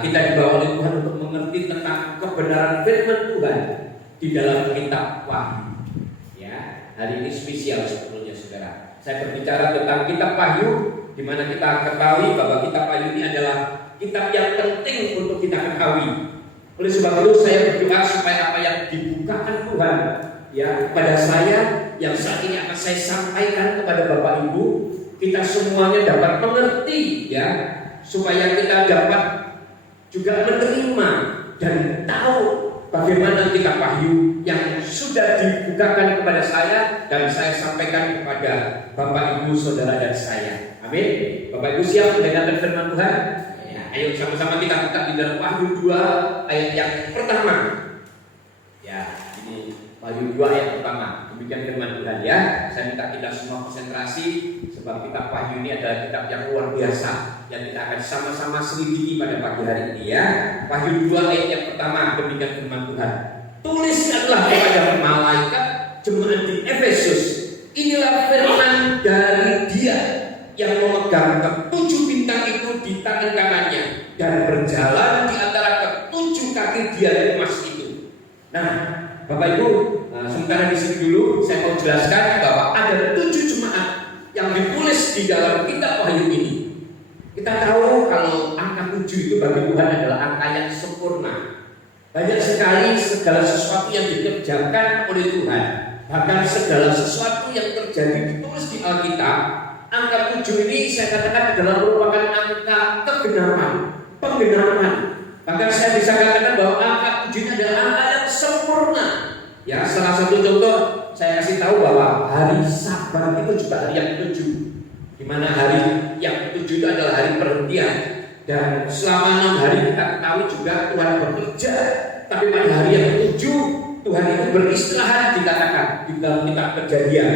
Kita dibawa oleh Tuhan untuk mengerti tentang kebenaran firman Tuhan di dalam kitab Wahyu. Ya, hari ini spesial sebetulnya, saudara. Saya berbicara tentang kitab Wahyu, di mana kita ketahui bahwa kitab Wahyu ini adalah kitab yang penting untuk kita ketahui. Oleh sebab itu saya berdoa supaya apa yang dibukakan Tuhan ya kepada saya yang saat ini akan saya sampaikan kepada Bapak Ibu, kita semuanya dapat mengerti ya, supaya kita dapat juga menerima dan tahu bagaimana kitab Wahyu yang sudah dibukakan kepada saya dan saya sampaikan kepada Bapak Ibu, saudara dan saya. Amin. Bapak Ibu siap mendengarkan firman Tuhan? Ya, ayo sama-sama kita buka di dalam Wahyu 2 ayat yang pertama. Ya, ini Wahyu 2 ayat pertama. Demikian firman Tuhan ya. Saya minta kita semua konsentrasi sebab kitab Wahyu ini adalah kitab yang luar biasa yang kita akan sama-sama selidiki pada pagi hari ini ya. Wahyu 2 ayat yang pertama, demikian firman Tuhan. Tuliskanlah kepada malaikat jemaat di Efesus, inilah firman dari Dia yang memegang ketujuh bintang itu di tangan kanannya dan berjalan di antara ketujuh kaki Dia emas itu. Nah, Bapak Ibu, sementara di sini dulu saya mau jelaskan bahwa ada 7 jemaat yang ditulis di dalam kitab Wahyu ini. Kita tahu kalau angka 7 itu bagi Tuhan adalah angka yang sempurna. Banyak sekali segala sesuatu yang dikerjakan oleh Tuhan, bahkan segala sesuatu yang terjadi ditulis di Alkitab. Angka 7 ini saya katakan adalah merupakan angka kebenaran, pembenaran. Bahkan saya bisa katakan bahwa angka 7 ini adalah angka yang sempurna. Ya, salah satu contoh saya kasih tahu bahwa hari Sabat itu juga hari yang ke-7, di mana hari yang ke-7 itu adalah hari perhentian. Dan selama 6 hari kita ketahui juga Tuhan bekerja, tapi pada hari yang ke-7 Tuhan itu beristirahat dikatakan di dalam kitab Kejadian.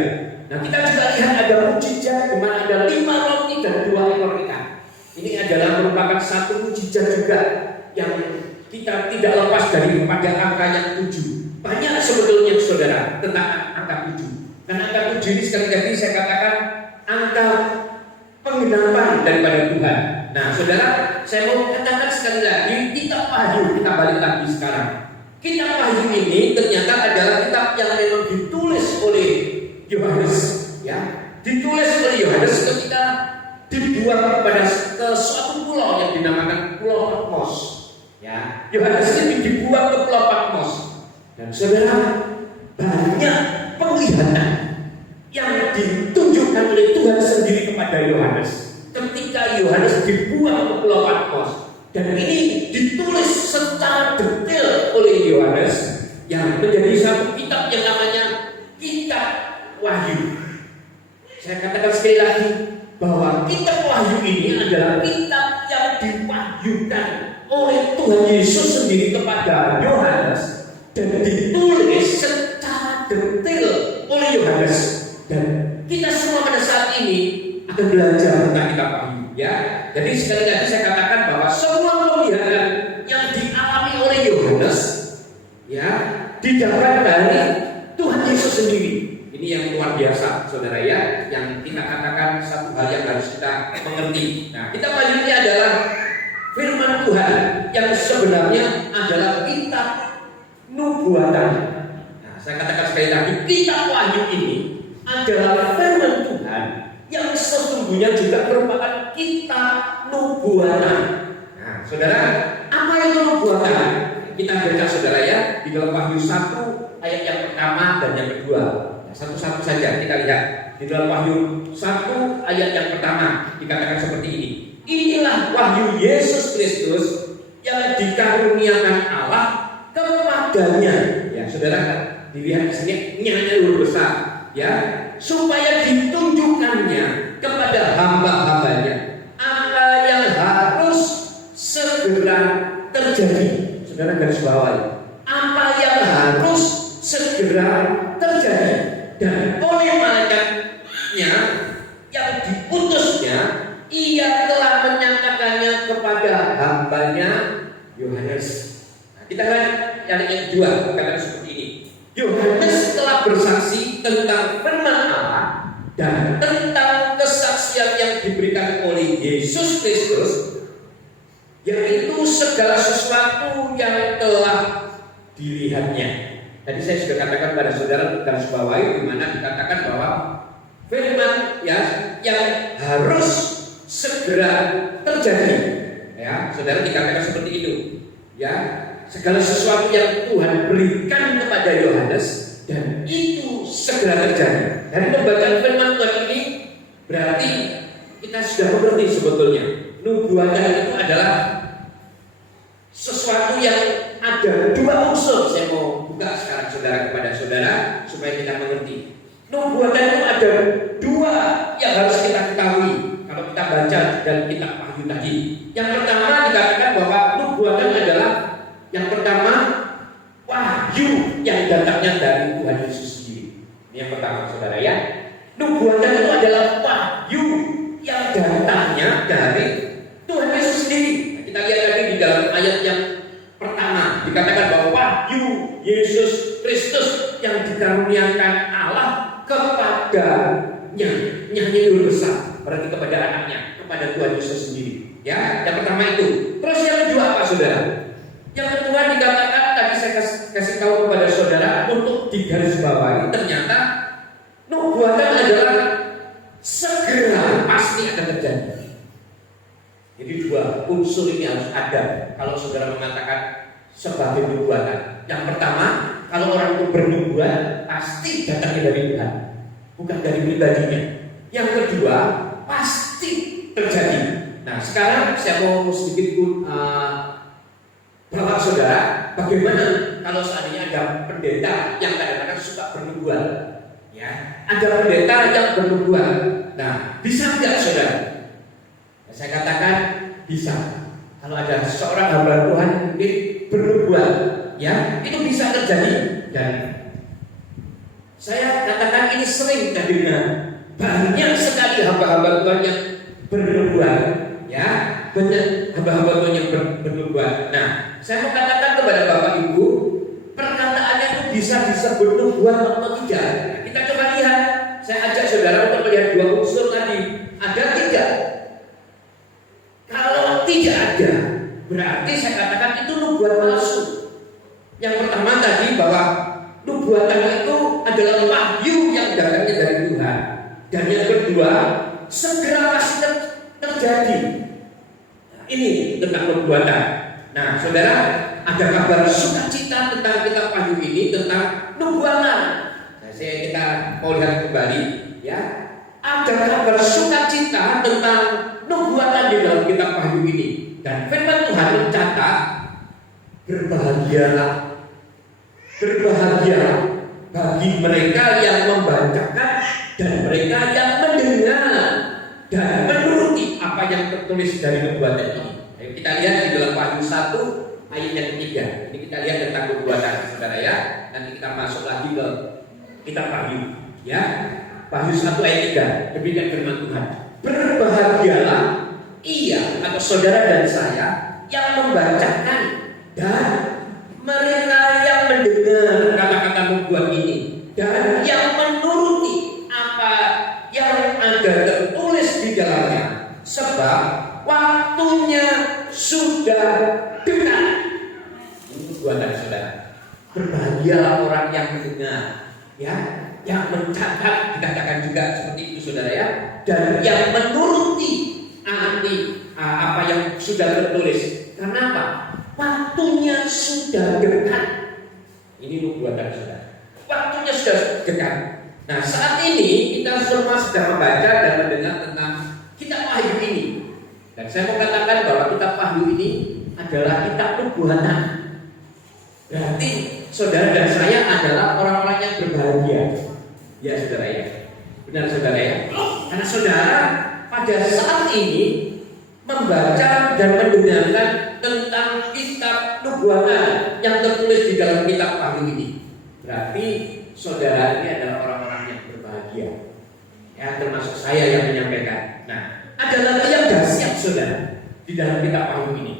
Nah, kita juga lihat ada mukjizat di mana ada 5 roti dan 2 ekor ikan. Ini adalah merupakan satu mukjizat juga yang kita tidak lepas dari pada angka yang 7. Banyak sebetulnya saudara tentang angka 7. Dan angka 7 ini sekali lagi saya katakan angka penggenapan daripada Tuhan. Nah, saudara, saya mau katakan sekali lagi, kitab Wahyu, kita balik lagi sekarang. Kitab Wahyu ini ternyata adalah kitab yang memang ditulis oleh Yohanes, ya, ditulis oleh Yohanes ketika dibuang kepada suatu pulau yang dinamakan Pulau Patmos. Ya, Yohanes ini dibuang ke Pulau Patmos. Dan saudara, banyak penglihatan yang ditunjukkan oleh Tuhan sendiri kepada Yohanes ketika Yohanes dibuang ke Pulau Patmos. Dan ini ditulis secara detail oleh Yohanes yang menjadi satu kitab yang namanya Kitab Wahyu. Saya katakan sekali lagi bahwa kitab Wahyu ini adalah kitab yang diwahyukan oleh Tuhan Yesus sendiri kepada Yohanes dan ditulis secara detail oleh Yohanes. Dan kita semua pada saat ini akan belajar tentang kitab Wahyu ya. Jadi sekali lagi saya katakan bahwa semua penglihatan yang dialami oleh Yohanes ya didapat dari Tuhan Yesus sendiri. Ini yang luar biasa saudara ya, yang kita katakan satu hal yang harus kita mengerti. Nah, kitab Wahyu ini adalah firman Tuhan yang sebenarnya adalah kitab nubuatan. Nah, saya katakan sekali lagi, kitab Wahyu ini adalah firman Tuhan yang sesungguhnya juga merupakan kitab nubuatan. Nah, saudara, apa itu nubuatan? Kita baca saudara ya di dalam Wahyu 1 ayat yang pertama dan yang kedua. Satu-satu saja kita lihat di dalam Wahyu 1 ayat yang pertama dikatakan seperti ini. Inilah wahyu Yesus Kristus yang dikaruniakan Allah kepadanya. Ya, saudara, dilihat di sini nyanya huruf besar, ya, supaya ditunjukkannya kepada hamba-hambanya apa yang harus segera terjadi. Saudara garis bawahi, apa yang harus segera terjadi. Dan oleh malaikatnya yang diutusnya, ia telah menyatakannya kepada hambanya Yohanes. Nah, kita lihat yang kedua, katakan seperti ini. Yohanes telah bersaksi tentang firman Allah dan tentang kesaksian yang diberikan oleh Yesus Kristus yaitu segala sesuatu yang telah dilihatnya. Tadi saya sudah katakan pada saudara garis bawahi di mana dikatakan bahwa firman ya yang harus segera terjadi. Ya, saudara dikatakan seperti itu. Ya, segala sesuatu yang Tuhan berikan kepada Yohanes dan itu segera terjadi. Dari pembacaan firman Tuhan ini berarti kita sudah mengerti sebetulnya nubuatan itu adalah sesuatu yang ada dua unsur. Saya mau buka sekarang saudara kepada saudara supaya kita mengerti. Nubuatan itu ada dua yang harus kita ketahui kalau kita baca dan kitab Wahyu tadi. Yang pertama dikatakan bahwa nubuatan adalah yang pertama wahyu yang datangnya dari Tuhan Yesus sendiri. Ini yang pertama saudara ya. Nubuatan itu adalah wahyu yang datangnya dari Tuhan Yesus sendiri. Nah, kita lihat lagi di dalam ayat yang pertama dikatakan bahwa wahyu Yesus Kristus yang dikaruniakan Allah kepadanya, nyanyi besar berarti kepada anaknya, kepada Tuhan Yesus sendiri. Ya, yang pertama itu. Terus yang kedua apa saudara? Yang kedua dikatakan tadi saya kasih tahu kepada saudara untuk digarisbawahi ternyata nubuatan adalah segera pasti akan terjadi. Jadi dua unsur ini harus ada kalau saudara mengatakan sebagai nubuatan. Yang pertama, kalau orang itu bernubuat pasti datangnya dari Tuhan, bukan dari pribadinya. Yang kedua, pasti terjadi. Nah, sekarang saya mau sedikit bawa saudara bagaimana kalau seandainya ada pendeta yang kadang-kadang suka bernubuat. Ya, ada pendeta yang bernubuat. Nah, bisa nggak saudara? Saya katakan bisa. Kalau ada seorang hamba Tuhan mungkin bernubuat, ya itu bisa terjadi. Dan saya katakan ini sering kita dengar. Banyak sekali hamba-hamba Tuhan yang bernubuat, ya banyak hamba-hamba Tuhan yang bernubuat. Nah, saya mau katakan kepada Bapak Ibu, perkataannya itu bisa disebut nubuat atau tidak. Nah, kita coba lihat. Saya ajak saudara untuk melihat dua unsur tadi. Ada tidak? Kalau tidak ada, berarti saya katakan itu nubuat palsu. Yang pertama tadi bahwa nubuatan itu adalah wahyu yang datangnya dari Tuhan. Dan yang kedua, segera pasti terjadi. Nah, ini tentang nubuatan. Nah, saudara, ada kabar sukacita tentang kitab Wahyu ini tentang nubuatan. Nah, kita mau lihat kembali, ya. Ada kabar sukacita tentang nubuatan di dalam kitab Wahyu ini. Dan firman Tuhan mencatat, berbahagialah bagi mereka yang membacakan dan mereka yang mendengar dan menuruti apa yang tertulis dari nubuatan ini. Ayo kita lihat di dalam Wahyu 1 ayat yang 3. Ini kita lihat tentang nubuatan saudara ya. Nanti kita masuk lagi ke kitab Wahyu ya. Wahyu 1 ayat 3. Demikian firman Tuhan. Berbahagialah ia atau saudara dan saya yang membacakan dan mereka yang mendengar kata-kata nubuat ini dan yang menuruti apa yang ada tertulis di dalamnya, sebab waktunya sudah dekat. Ini nubuatan saudara. Berbahagialah orang yang mendengar, ya, yang mencatat, dikatakan juga seperti itu saudara ya, dan yang menuruti apa yang sudah tertulis. Karena apa? Waktunya sudah dekat. Ini nubuatan saudara. Waktunya sudah dekat. Nah, saat ini kita semua sedang membaca dan mendengar tentang kitab Wahyu ini. Dan saya mau katakan bahwa kitab Wahyu ini adalah kitab nubuatan. Berarti saudara dan saya adalah orang-orang yang berbahagia. Ya saudara ya. Benar saudara ya. Karena saudara pada saat ini membaca dan mendengarkan tentang kitab nubuatan yang tertulis di dalam kitab Wahyu ini. Berarti saudara ini adalah orang-orang yang berbahagia. Ya, termasuk saya yang menyampaikan. Nah, ada lagi yang dahsyat saudara di dalam kitab Wahyu ini.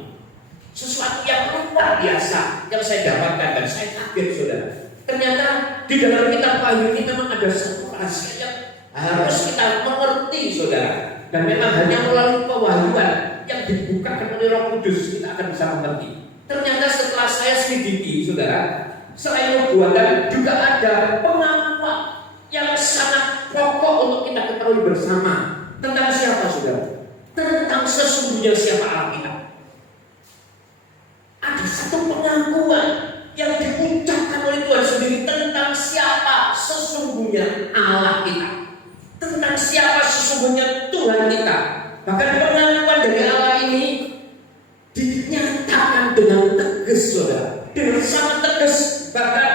Sesuatu yang luar biasa yang saya dapatkan dan saya kaget saudara. Ternyata di dalam kitab Wahyu ini memang ada satu rahasia yang harus kita mengerti saudara. Dan memang hanya melalui pewahyuan yang dibukakan oleh Roh Kudus, kita akan bisa mengerti. Ternyata setelah saya selidiki, saudara, selain nubuatan juga ada pengakuan yang sangat pokok untuk kita ketahui bersama. Tentang siapa, saudara? Tentang sesungguhnya siapa Allah kita. Ada satu pengakuan yang diucapkan oleh Tuhan sendiri tentang siapa sesungguhnya Allah kita, tentang siapa sesungguhnya Tuhan kita. Bahkan pengakuan dari Allah ini dinyatakan dengan tegas, saudara, dengan sangat tegas. Bahkan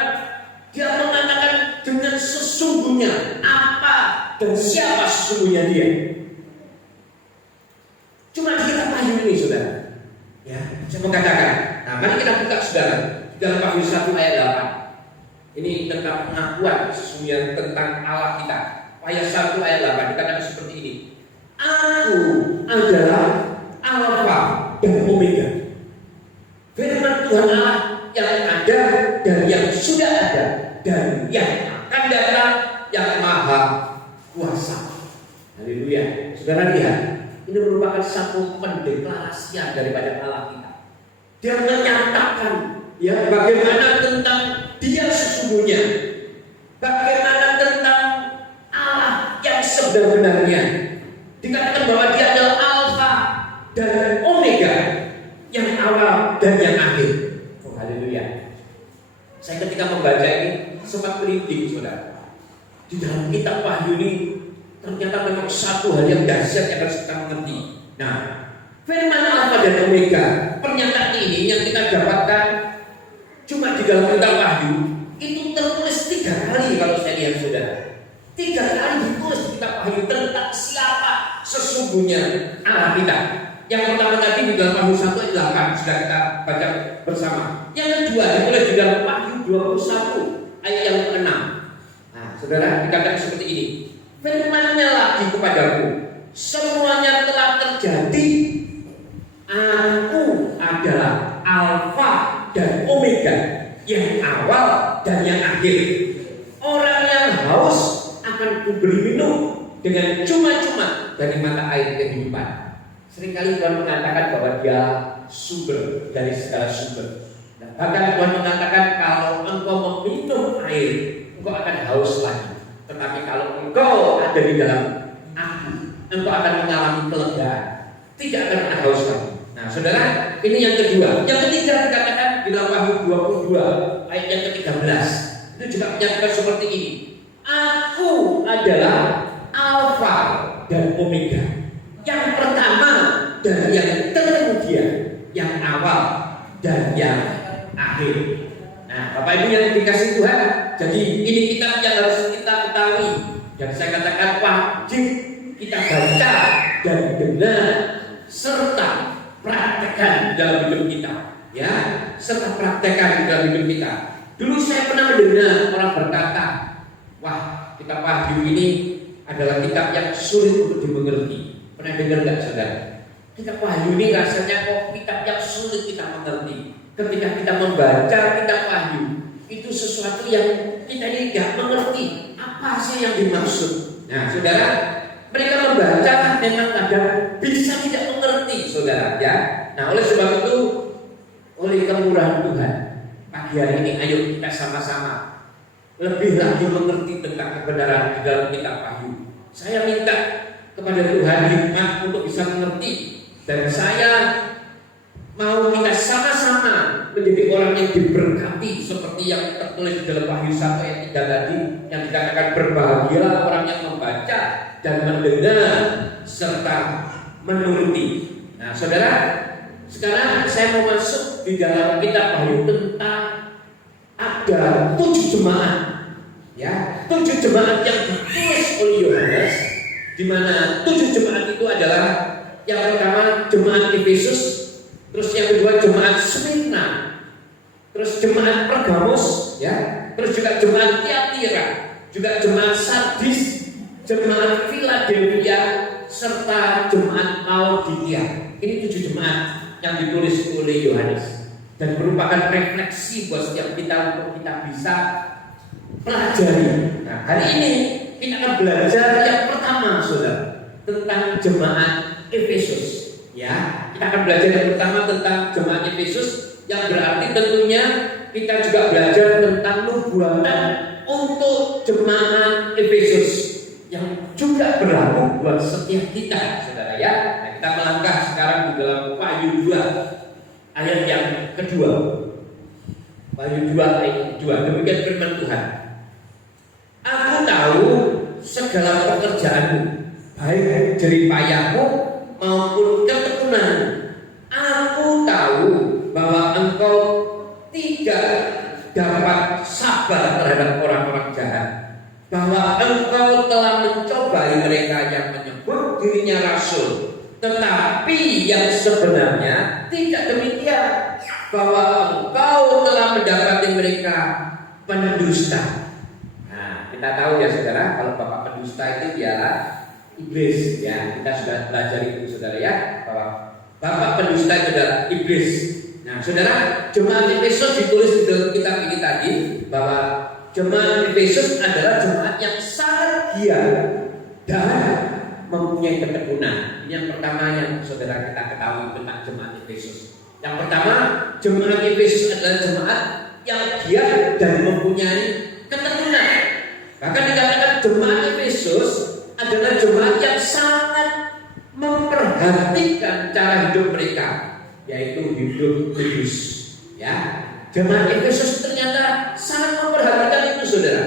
dia mengatakan dengan sesungguhnya apa dan siapa sesungguhnya dia. Cuma di kitab Wahyu ini, saudara, ya, saya mengatakan. Nah, mari kita buka, saudara, dalam Wahyu 1 ayat 8. Ini tentang pengakuan sesungguhnya tentang Allah kita. Wahyu 1 ayat 8 dikatakan seperti ini. Aku adalah Alfa dan Omega. Firman Tuhan Allah yang ada dan yang sudah ada dan yang akan datang, yang maha kuasa. Haleluya. Saudara lihat, ini merupakan satu pendeklarasian daripada Allah kita. Dia menyatakan ya bagaimana tentang dia sesungguhnya, bagaimana tentang Allah yang sebenarnya. Dikatakan bahwa dia adalah Alfa dan Omega, yang awal dan yang akhir. Oh, haleluya. Saya ketika membaca ini sempat merinding, saudara. Di dalam kitab Wahyu ini ternyata memang satu hal yang dahsyat yang harus kita mengerti. Nah, firman Alfa dan Omega, pernyataan ini yang kita dapatkan cuma di dalam kitab Wahyu itu tertulis 3 kali kalau saya lihat, saudara. 3 kali ditulis di kitab Wahyu tentang siapa sesungguhnya Allah kita. Yang pertama tadi di dalam Wahyu 1 ayat 8 sudah kita baca bersama. Yang kedua ditulis di dalam Wahyu 21 ayat yang ke-6. Nah, saudara, dikatakan seperti ini. Firman-Nya lagi kepadaku, semuanya telah terjadi. Aku adalah Alfa dan Omega, yang awal dan yang akhir. Orang yang haus akan kuberi minum dengan cuma-cuma dari mata air kehidupan. Seringkali Tuhan mengatakan bahwa dia sumber dari segala sumber. Nah, bahkan Tuhan mengatakan kalau engkau meminum air, engkau akan haus lagi. Tetapi kalau engkau ada di dalam aku, engkau akan mengalami kelegaan, tidak akan pernah haus lagi. Nah, saudara, ini yang kedua. Yang ketiga dikatakan di dalam Wahyu 22 ayat yang ke-13. Itu juga menyatakan seperti ini. Aku adalah Alfa dan Omega, yang pertama dan yang terkemudian, yang awal dan yang akhir. Nah, Bapak Ibu yang dikasih Tuhan, jadi ini kitab yang harus kita ketahui dan saya katakan wajib kita baca dan dengar serta praktekkan dalam hidup kita, ya, serta praktekkan dalam hidup kita. Dulu saya pernah mendengar orang berkata, wah, kitab Wahyu ini adalah kitab yang sulit untuk dimengerti. Pernah dengar nggak, saudara? Kitab Wahyu ini rasanya kok kitab yang sulit kita mengerti. Ketika kita membaca kitab Wahyu, itu sesuatu yang kita ini nggak mengerti apa sih yang dimaksud. Nah, saudara, mereka membaca memang kadang bisa tidak mengerti, saudara, ya. Nah, oleh sebab itu, oleh kemurahan Tuhan, pagi hari ini ayo kita sama-sama lebih lagi mengerti tentang kebenaran di dalam kitab Wahyu. Saya minta kepada Tuhan hikmat untuk bisa mengerti, dan saya mau kita sama-sama menjadi orang yang diberkati seperti yang tertulis di dalam Wahyu 1 ayat 3 tadi, yang dikatakan berbahagialah orang yang membaca dan mendengar serta menuruti. Nah, saudara, sekarang saya mau masuk di dalam kitab Wahyu tentang ada 7 jemaat, ya, 7 jemaat yang ditulis oleh Yohanes, di mana 7 jemaat itu adalah yang pertama jemaat Efesus, terus yang kedua jemaat Smyrna, terus jemaat Pergamus, ya, terus juga jemaat Tiatira, juga jemaat Sardis, jemaat Philadelphia, serta jemaat Laodikia. Ini 7 jemaat yang ditulis oleh Yohanes dan merupakan refleksi buat setiap kita untuk kita bisa pelajari. Nah, hari ini kita akan belajar yang pertama, saudara, tentang jemaat Efesus. Ya, kita kita akan belajar yang pertama tentang jemaat Efesus, yang berarti tentunya kita juga belajar tentang nubuatan untuk jemaat Efesus yang juga berlaku buat setiap kita, saudara ya. Nah, kita melangkah sekarang di dalam Wahyu 2 ayat yang kedua. Wahyu 2 ayat yang kedua, demikian firman Tuhan. Aku tahu segala pekerjaanmu, baik jeripayahmu maupun ketekunanmu. Aku tahu bahwa engkau tidak dapat sabar terhadap orang-orang jahat, bahwa engkau telah mencobai mereka yang menyebut dirinya rasul, tetapi yang sebenarnya tidak demikian, bahwa engkau telah mendapati mereka pendusta. Nah, kita tahu ya saudara, kalau bapak pendusta itu ialah iblis ya. Kita sudah belajar itu saudara ya, bahwa bapak pendusta itu adalah iblis. Nah, saudara, jemaat Efesus ditulis di dalam kitab ini tadi bahwa jemaat Efesus adalah jemaat yang sangat giat dan mempunyai ketekunan. Ini yang pertama yang saudara kita ketahui tentang jemaat Efesus. Yang pertama, jemaat Efesus adalah jemaat yang giat dan mempunyai ketekunan. Bahkan dikatakan jemaat Efesus adalah jemaat yang sangat memperhatikan cara hidup mereka, yaitu hidup kudus. Ya, jemaat Efesus ternyata sangat memperhatikan itu, saudara.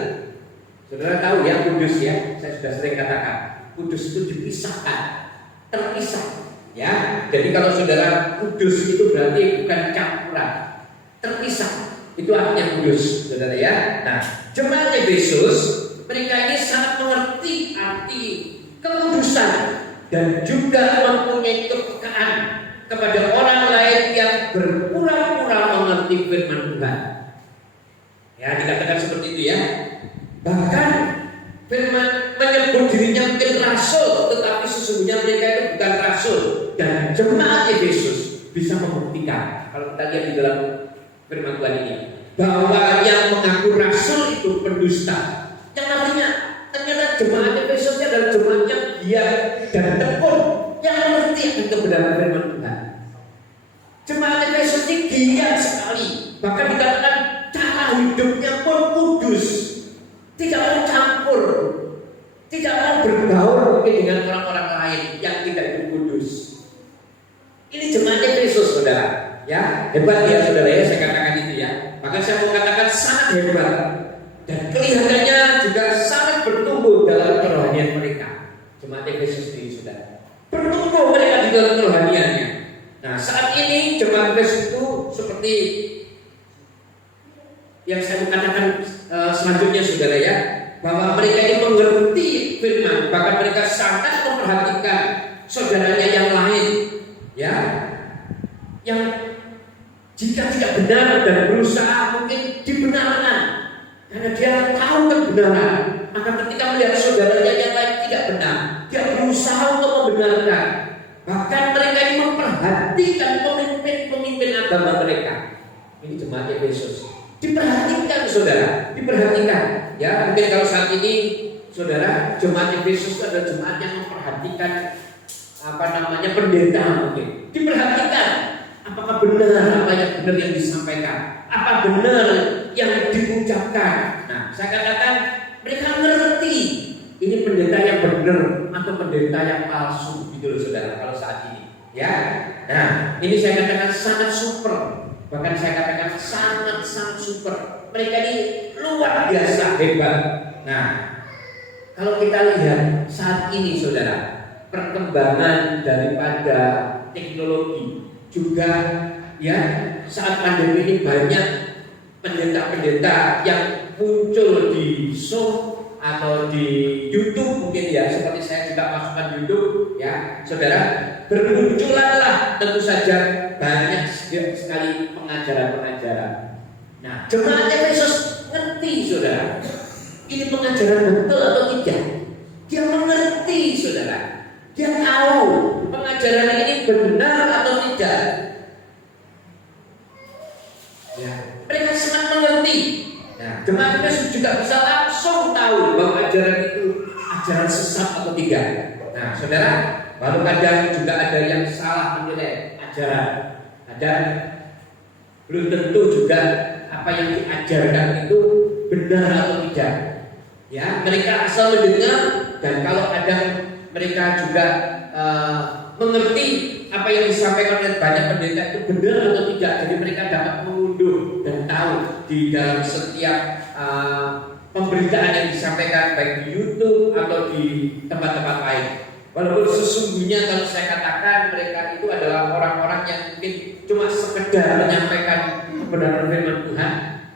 Saudara tahu ya kudus ya, saya sudah sering katakan, kudus itu dipisahkan, terpisah. Ya, jadi kalau saudara kudus itu berarti bukan campuran, terpisah. Itu artinya kudus, saudara ya. Nah, jemaat Efesus mereka ini sangat mengerti arti kekudusan dan juga mempunyai kepekaan kepada orang lain yang berpura-pura mengerti firman Tuhan. Ya, dikatakan seperti itu ya. Bahkan firman menyebut dirinya mungkin rasul, tetapi sesungguhnya mereka itu bukan rasul. Dan jemaat Efesus bisa membuktikan, kalau kita lihat di dalam firman Tuhan ini, bahwa yang mengaku rasul itu pendusta. Yang artinya ternyata jemaat Efesus adalah jemaat yang giat dan tekun, yang mengerti akan kebenaran firman Tuhan. Jemaat Efesus ini giat sekali, bahkan dikatakan cara hidupnya pun kudus, tidak mau campur, tidak mau bergaul mungkin dengan orang-orang lain yang tidak hidup kudus. Ini jemaat Efesus, saudara. Ya, hebat ya saudara ya, saya katakan itu ya. Maka saya mau katakan sangat hebat dan kelihatannya juga sangat bertumbuh dalam kerohanian mereka. Jemaat Efesus ini, saudara, bertumbuh mereka di dalam kerohaniannya. Nah, saat ini jemaat Efesus itu seperti yang saya mau katakan selanjutnya, saudara ya, bahwa mereka ini mengerti firman, bahkan mereka sangat memperhatikan saudaranya yang lain, ya, yang jika tidak benar dan berusaha mungkin dibenarkan, karena dia tahu kebenaran. Maka ketika melihat saudaranya yang lain tidak benar, dia berusaha untuk membenarkan. Bahkan mereka ini memperhatikan pemimpin agama mereka. Ini jemaat Efesus. Diperhatikan, saudara, diperhatikan. Ya, mungkin kalau saat ini, saudara, jemaat Efesus adalah jemaat yang memperhatikan pendeta mungkin. Diperhatikan apakah benar apa yang benar yang disampaikan, apa benar yang diucapkan. Nah, saya katakan mereka mengerti ini pendeta yang benar atau pendeta yang palsu, gitu loh saudara. Kalau saat ini, ya. Nah, ini saya katakan sangat super. Bahkan saya katakan sangat super. Mereka ini luar biasa hebat. Nah, kalau kita lihat saat ini, saudara, perkembangan daripada teknologi juga, ya, saat pandemi ini banyak pendeta-pendeta yang muncul di Zoom atau di YouTube mungkin ya, seperti saya juga masukkan YouTube ya, saudara. Bermunculanlah tentu saja banyak sekali pengajaran-pengajaran. Nah, jemaat Efesus ngerti, saudara, ini pengajaran betul atau tidak. Dia mengerti, saudara. Dia tahu pengajaran ini benar atau tidak. Ya, mereka sangat mengerti. Nah, jemaat Efesus juga bisa langsung tahu bahwa ajaran itu ajaran sesat atau tidak. Nah, saudara, baru kadang juga ada yang salah menilai ajaran. Dan belum tentu juga apa yang diajarkan itu benar atau tidak. Ya, mereka asal mendengar, dan kalau ada mereka juga mengerti apa yang disampaikan oleh banyak pendeta itu benar atau tidak. Jadi mereka dapat mengunduh dan tahu di dalam setiap pemberitaan yang disampaikan baik di YouTube atau di tempat-tempat lain. Walaupun sesungguhnya kalau saya katakan mereka itu adalah orang-orang yang mungkin cuma sekedar menyampaikan kebenaran firman Tuhan,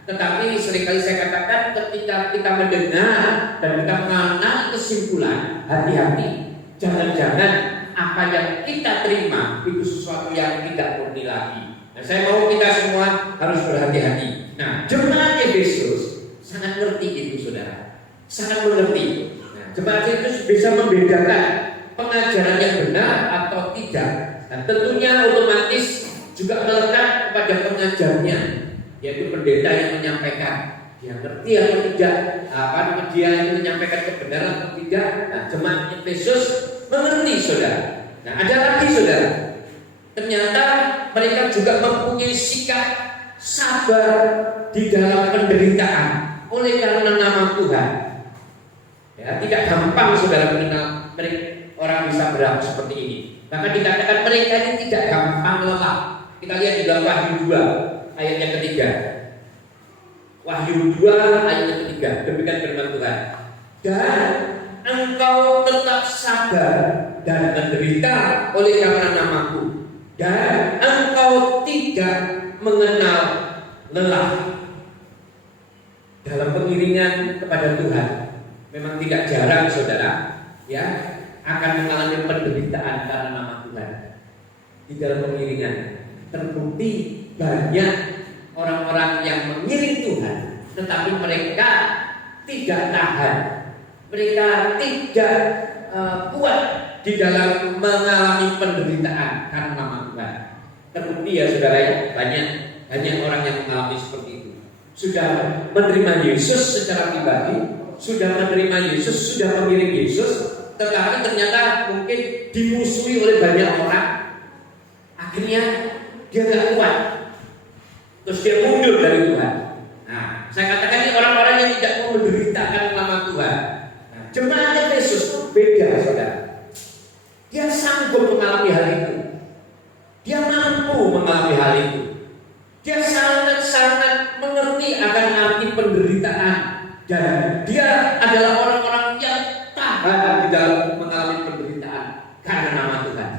tetapi seringkali saya katakan ketika kita mendengar dan kita mengenal kesimpulan, hati-hati, jangan-jangan apa yang kita terima itu sesuatu yang tidak murni lagi. Nah, saya mau kita semua harus berhati-hati. Nah, jemaat Efesus sangat ngerti itu, saudara, sangat mengerti. Nah, jemaat Efesus bisa membedakan pengajaran yang benar atau tidak. Dan tentunya otomatis juga melekat kepada pengajarnya, yaitu pendeta yang menyampaikan. Dia ngerti atau tidak, dia yang menyampaikan kebenaran atau tidak. Nah, jemaat Efesus mengerti, saudara. Nah, ada lagi, saudara. Ternyata mereka juga mempunyai sikap sabar di dalam penderitaan oleh karena nama Tuhan. Ya, tidak gampang, saudara, mengenal mereka. Orang bisa berlaku seperti ini. Maka dikatakan mereka ini tidak gampang lelah. Kita lihat di dalam Wahyu 2 ayat yang ketiga. Wahyu 2 ayat yang ketiga. Demikian firman Tuhan. Dan engkau tetap sabar dan menderita oleh karena namaku, dan engkau tidak mengenal lelah. Dalam pengiringan kepada Tuhan, memang tidak jarang, saudara, ya, akan mengalami penderitaan karena nama Tuhan. Di dalam pengiringan terbukti banyak orang-orang yang mengiring Tuhan, tetapi mereka tidak tahan, mereka tidak kuat di dalam mengalami penderitaan karena nama Tuhan. Terbukti, ya saudara, ya, banyak orang yang mengalami seperti itu. Sudah menerima Yesus secara pribadi, sudah menerima Yesus, sudah mengiring Yesus, tetapi ternyata mungkin dimusuhi oleh banyak orang. Akhirnya dia tidak kuat, terus dia mundur dari Tuhan. Nah, saya katakan ini orang-orang yang tidak mau menderitakan nama Tuhan. Nah, jemaat Efesus beda, saudara. Dia sanggup mengalami hal itu. Dia mampu mengalami hal itu. Dia sangat-sangat mengerti akan arti penderitaan, dan dia adalah orang-orang yang tahan di dalam mengalami penderitaan karena nama Tuhan.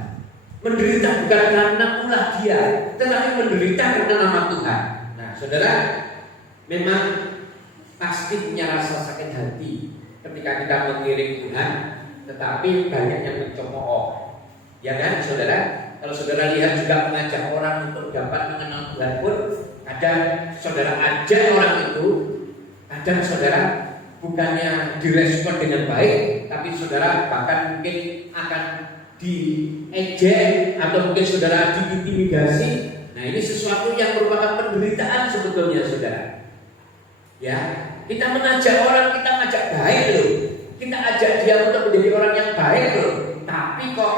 Menderita bukan karena ulah dia, tetapi menderita karena nama Tuhan. Nah, saudara, memang pasti punya rasa sakit hati ketika kita mengiring Tuhan, tetapi banyak yang mencemooh. Ya kan, saudara? Kalau saudara lihat juga mengajak orang untuk dapat mengenal Tuhan pun, kadang saudara ajak orang itu, kadang saudara bukannya direspon dengan baik, tapi saudara bahkan mungkin akan diejek atau mungkin saudara diintimidasi. Nah, ini sesuatu yang merupakan penderitaan sebetulnya, saudara. Ya, kita mengajak orang, kita ngajak baik loh, kita ajak dia untuk menjadi orang yang baik loh, tapi kok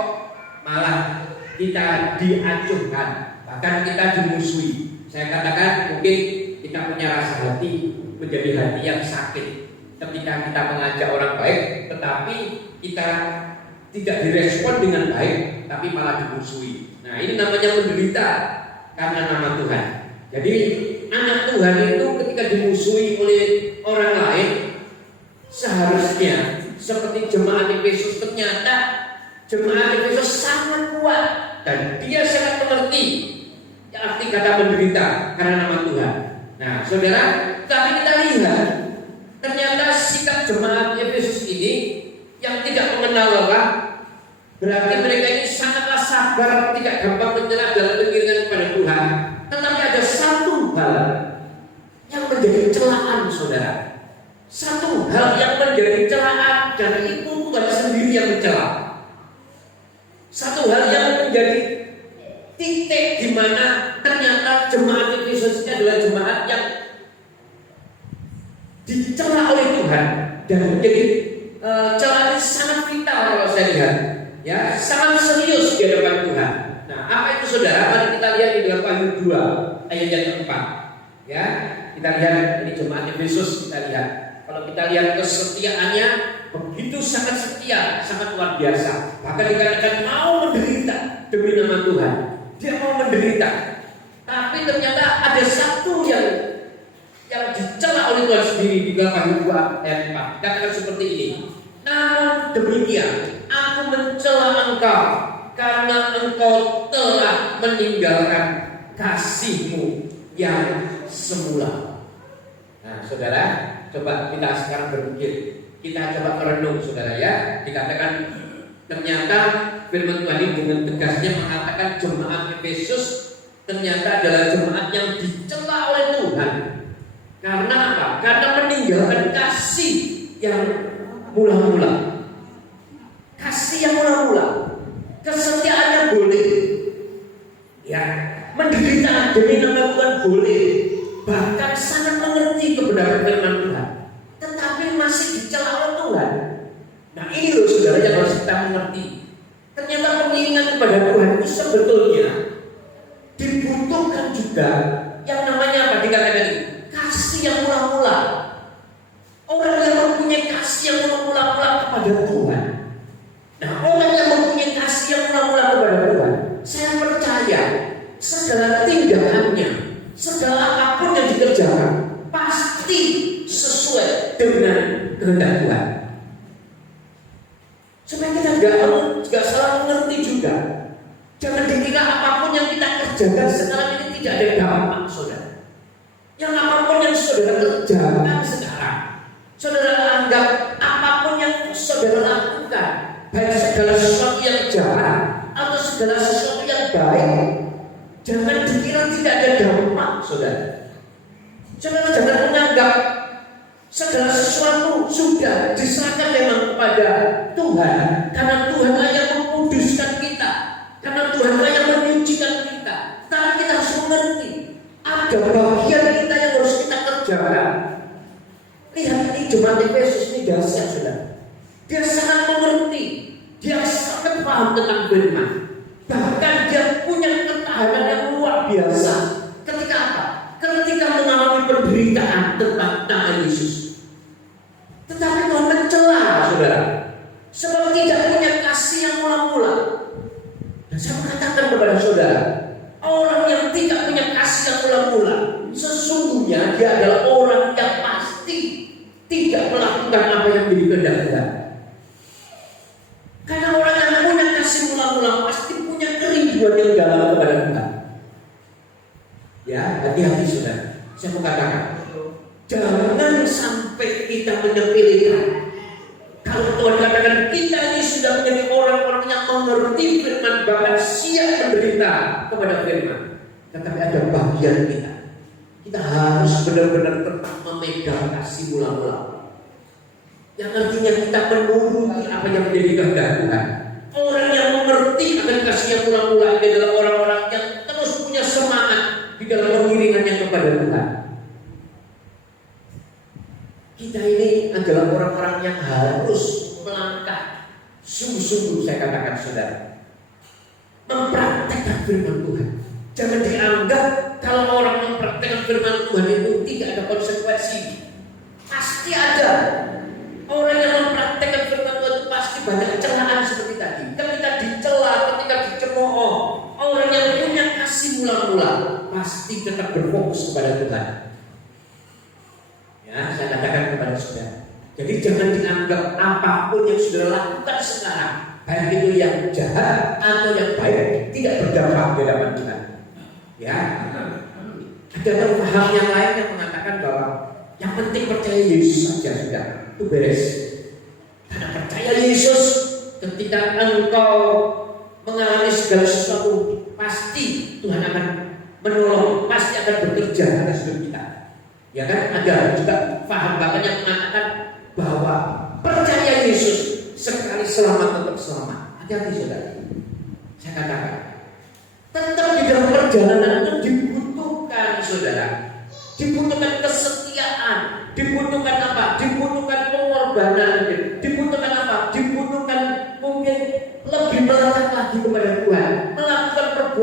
malah kita diacuhkan, bahkan kita dimusuhi. Saya katakan mungkin kita punya rasa hati menjadi hati yang sakit ketika kita mengajak orang baik, tetapi kita tidak direspon dengan baik, tapi malah dimusuhi. Nah, ini namanya menderita karena nama Tuhan. Jadi anak Tuhan itu ketika dimusuhi oleh orang lain, seharusnya seperti jemaat Efesus, ternyata jemaat Efesus sangat kuat dan dia sangat mengerti arti kata menderita karena nama Tuhan. Nah, saudara, tapi kita lihat ternyata sikap jemaat Efesus ini yang tidak mengenal lelah, berarti mereka ini sangatlah sabar, tidak gampang menyerah dalam pengiringan kepada Tuhan. Tetapi ada satu hal yang menjadi celaan, saudara. Satu hal yang menjadi celaan, dan itu Tuhan sendiri yang mencela. Satu hal yang menjadi titik di mana ternyata jemaat Efesus ini adalah jemaat yang dicela oleh Tuhan, dan menjadi celaan sangat vital kalau saya lihat, ya, sangat serius di hadapan Tuhan. Nah, Nah, apa itu saudara? Mari kita lihat di dalam Wahyu 2 ayat yang keempat. Ya, kita lihat ini jemaat Efesus, kita lihat. Kalau kita lihat kesetiaannya begitu sangat setia, sangat luar biasa. Bahkan dikatakan mau menderita demi nama Tuhan. Dia mau menderita. Tapi ternyata ada satu yang dicela oleh Tuhan sendiri di dalam Wahyu 2 ayat 4. Katakan seperti ini. Namun demikian, aku mencela engkau karena engkau telah meninggalkan kasihmu yang semula. Nah, saudara, coba kita sekarang berpikir, kita coba merenung, saudara ya. Dikatakan ternyata firman Tuhan ini dengan tegasnya mengatakan jemaat Efesus ternyata adalah jemaat yang dicela oleh Tuhan. Karena apa? Karena meninggalkan kasih yang mula-mula. Kasih yang mula-mula. Kesetiaannya boleh. Ya, menderita demi nama Tuhan boleh. Bahkan sangat mengerti kebenaran firman Tuhan, tetapi masih dicela oleh Tuhan. Nah, ini loh saudara yang harus kita mengerti. Ternyata pengiringan kepada Tuhan itu sebetulnya dibutuhkan juga yang namanya apa? Dikatakan kasih yang mula-mula. Orang yang mempunyai kasih yang mula-mula kepada Tuhan. Nah, orang yang mempunyai kasih yang mula-mula kepada Tuhan, saya percaya segala tindakannya, segala apapun yang dikerjakan pasti sesuai dengan kehendak Tuhan. Supaya kita tidak salah mengerti juga. Jangan dikira apapun yang kita kerjakan sekarang ini tidak ada dampak, saudara. Yang apapun yang saudara kerjakan sekarang, saudara anggap apapun yang saudara lakukan, baik segala sesuatu yang jahat atau segala sesuatu yang baik, jangan dikira tidak ada dampak, saudara. Saudara jangan menganggap segala sesuatu sudah diserahkan memang kepada Tuhan, karena Tuhanlah yang menguduskan kita, karena Tuhanlah yang menyucikan kita. Tapi kita harus mengerti ada bagian kita yang harus kita kerjakan. Lihat ini jemaat Efesus ini dahsyat, saudara. Dia sangat mengerti, dia sangat paham tentang firman. Bahkan dia punya ketahanan yang luar biasa. Ketika apa? Ketika mengalami penderitaan tentang nama Yesus. Tetapi Tuhan mencela, saudara, sebab tidak punya kasih yang mula-mula. Dan saya mengatakan kepada saudara, orang yang tidak punya kasih yang mula-mula, sesungguhnya dia adalah orang yang pasti tidak melakukan apa yang menjadi kehendak Tuhan. Karena orang yang punya kasih mula-mula pasti punya kerinduan yang dalam kepada Tuhan. Ya, hati-hati saudara. Saya mau katakan, jangan sampai kita menyepelekan. Kalau Tuhan katakan kita ini sudah menjadi orang-orang yang mengerti firman, bahkan siap menderita kepada firman, tetapi ada bagian kita. Kita harus benar-benar tetap memegang kasih mula-mula. Yang artinya kita menuruti apa yang menjadi kehendak Tuhan. Orang yang mengerti akan kasih yang mula-mula ini adalah orang-orang yang terus punya semangat di dalam pengiringannya kepada Tuhan. Kita ini adalah orang-orang yang harus melangkah sungguh-sungguh, saya katakan saudara, mempraktekkan firman Tuhan. Jangan dianggap kalau orang mempraktekkan firman Tuhan itu tidak ada konsekuensi. Pasti ada. Orang yang mempraktekkan firman Tuhan itu pasti banyak celaan seperti tadi. Ketika dicela, ketika dicemooh, orang yang punya kasih mula-mula pasti tetap berfokus kepada Tuhan. Ya, saya katakan kepada saudara. Jadi jangan dianggap apapun yang saudara lakukan sekarang, baik itu yang jahat atau yang baik, tidak berdampak di hadapan Tuhan. Ya, ada paham yang lain yang mengatakan bahwa yang penting percaya Yesus saja sudah, itu beres. Karena percaya Yesus, ketika engkau mengalami segala sesuatu, pasti Tuhan akan menolong, pasti akan bekerja atas hidup kita. Ya kan, ada juga paham bahkan yang mengatakan bahwa percaya Yesus sekali selamat tetap selamat. Hati-hati saudara. Saya katakan, tetap di dalam perjalanan itu dibutuhkan saudara, dibutuhkan kesetiaan, dibutuhkan apa? Dibutuhkan pengorbanan, dibutuhkan apa? Dibutuhkan mungkin lebih melekat lagi kepada Tuhan, melakukan perbuatan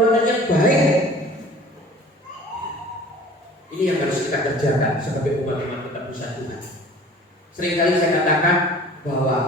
Ini yang harus kita kerjakan sebagai umat-umat ketebus Tuhan. Seringkali saya katakan bahwa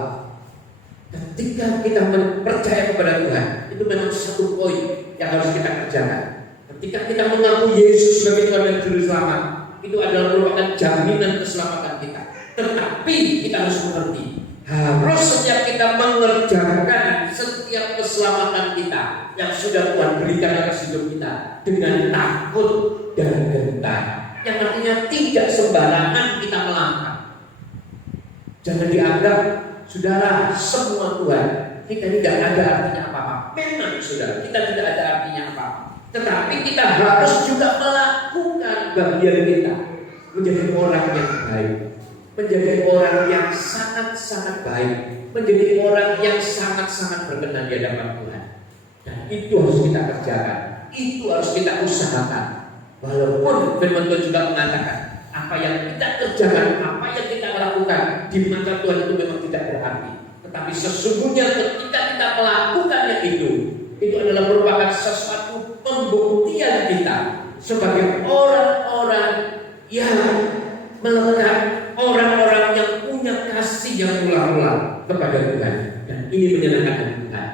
ketika kita percaya kepada Tuhan, itu memang satu poin yang harus kita kerjakan. Ketika kita mengaku Yesus sebagai Tuhan dan Juru Selamat, itu adalah merupakan jaminan keselamatan kita. Tetapi kita harus mengerti, harus setiap kita mengerjakan setiap keselamatan kita yang sudah Tuhan berikan atas hidup kita dengan takut dan gentar. Yang artinya tidak sembarangan kita melangkah. Jangan dianggap, saudara, semua Tuhan kita tidak ada artinya apa-apa. Memang saudara, kita tidak ada artinya apa-apa. Tetapi kita harus juga melakukan bagian kita menjadi orang yang baik, menjadi orang yang sangat-sangat baik, menjadi orang yang sangat-sangat berkenan di hadapan Tuhan. Dan itu harus kita kerjakan, itu harus kita usahakan. Walaupun firman Tuhan juga mengatakan, apa yang kita kerjakan, apa yang kita lakukan di mata Tuhan itu memang tidak berarti. Tetapi sesungguhnya ketika kita melakukannya itu adalah merupakan sesuatu pembuktian kita sebagai orang-orang yang melekat, orang-orang yang punya kasih yang ulang-ulang kepada Tuhan. Dan ini menyenangkan Tuhan.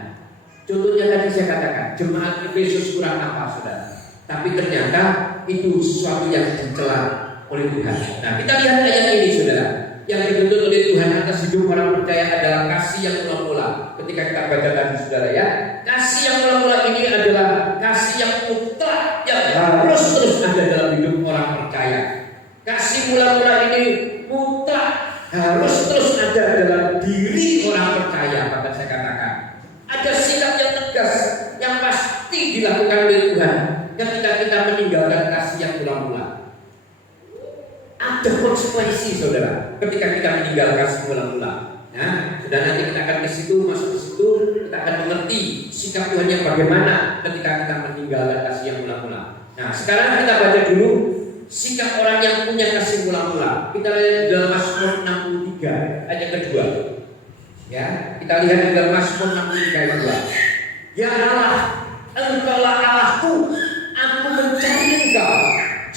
Contohnya tadi saya katakan, jemaat Efesus kurang apa, saudara? Tapi ternyata itu sesuatu yang dicela oleh Tuhan. Nah, kita lihat ayat ini, saudara. Yang dituntut oleh Tuhan atas hidup orang percaya adalah kasih yang mula-mula. Ketika kita baca tadi, saudara, ya, kasih yang mula-mula ini adalah kasih yang mutlak yang harus terus ada dalam hidup orang percaya. Kasih mula-mula ini mutlak harus terus ada dalam diri orang percaya. Bahkan saya katakan, ada sikap yang tegas yang pasti dilakukan oleh Tuhan ketika kita meninggalkan kasih yang mula-mula. Ada konsekuensi, saudara, ketika kita meninggalkan kasih mula-mula. Nah, sudah nanti kita akan ke situ, masuk ke situ, kita akan mengerti sikap Tuhan yang bagaimana ketika kita meninggalkan kasih yang mula-mula. Nah, sekarang kita baca dulu sikap orang yang punya kasih mula-mula. Kita lihat di dalam Mazmur 63 ayat kedua. Ya, kita lihat di dalam Mazmur 63 ayat kedua. Ya Allah, Engkaulah Allahku, aku mencari Engkau,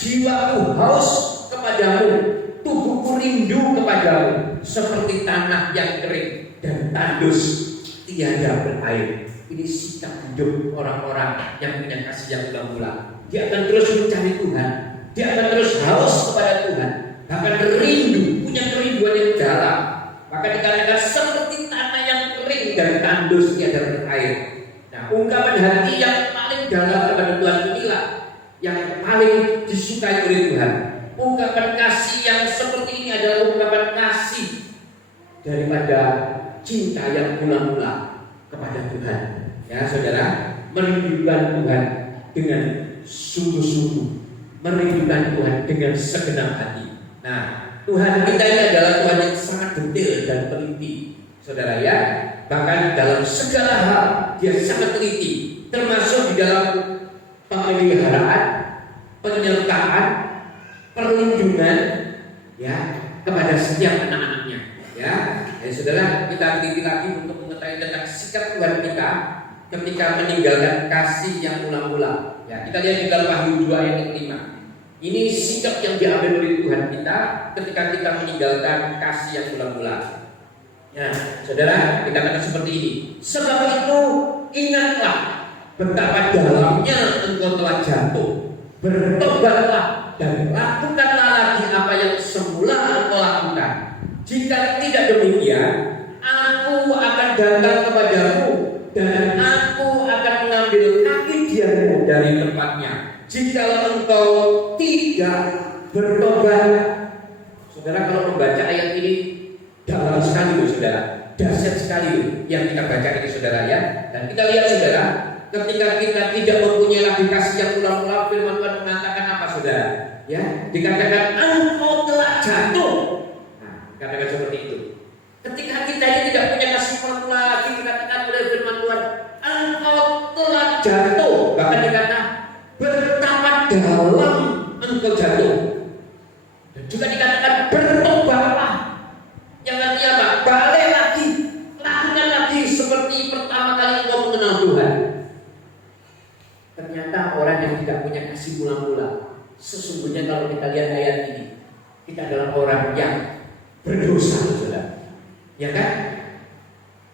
jiwaku haus kepadamu, tubuhku rindu kepadamu, seperti tanah yang kering dan tandus tiada berair. Ini sikap hidup orang-orang yang punya kasih yang mula-mula. Dia akan terus mencari Tuhan, dia akan terus haus kepada Tuhan, bahkan rindu, punya kerinduan yang dalam. Maka dikatakan seperti tanah yang kering dan tandus tiada berair. Nah, ungkapan hati yang paling dalam kepada Tuhan inilah yang paling disukai oleh Tuhan. Ungkapan kasih yang seperti ini adalah ungkapan kasih daripada cinta yang mula-mula kepada Tuhan. Ya, saudara, merindukan Tuhan dengan sungguh-sungguh, merindukan Tuhan dengan segenap hati. Nah, Tuhan kita ini adalah Tuhan yang sangat detail dan teliti, saudara, ya. Bahkan dalam segala hal Dia sangat teliti, termasuk di dalam pemeliharaan, penyertaan, perlindungan, ya, kepada setiap anak-anaknya, ya. Jadi saudara, kita teliti lagi untuk mengetahui tentang sikap Tuhan kita ketika meninggalkan kasih yang mula-mula. Ya, kita lihat di dalam Wahyu 2 ayat 5. Ini sikap yang diambil oleh Tuhan kita ketika kita meninggalkan kasih yang mula-mula. Ya, saudara, kita katakan seperti ini. Sebab itu ingatlah betapa dalamnya engkau telah jatuh. Bertobatlah dan lakukanlah lagi apa yang semula engkau lakukan. Jika tidak demikian, aku akan datang kepadamu dan aku akan mengambil kaki dianmu dari tempatnya. Jika engkau tidak bertobat. Saudara, kalau membaca ayat ini dalam sekali, saudara, dahsyat sekali yang kita baca ini, saudara, ya. Dan kita lihat, saudara, ketika kita tidak mempunyai lagi kasih yang mula-mula, firman Tuhan mengatakan apa, saudara? Ya, dikatakan engkau telah jatuh. Nah, dikatakan seperti itu. Ketika kita ini tidak punya kasih mula-mula lagi, dikatakan oleh firman Tuhan, engkau telah jatuh. Bahkan dikatakan betapa dalam engkau jatuh. Dan juga dikatakan bertobatlah. Yang artinya apa? Balik lagi, lakukan lagi seperti pertama kali engkau mengenal Tuhan. Ternyata orang yang tidak punya kasih mula-mula Sesungguhnya kalau kita lihat ayat ini, kita adalah orang yang berdosa, saudara. Ya kan?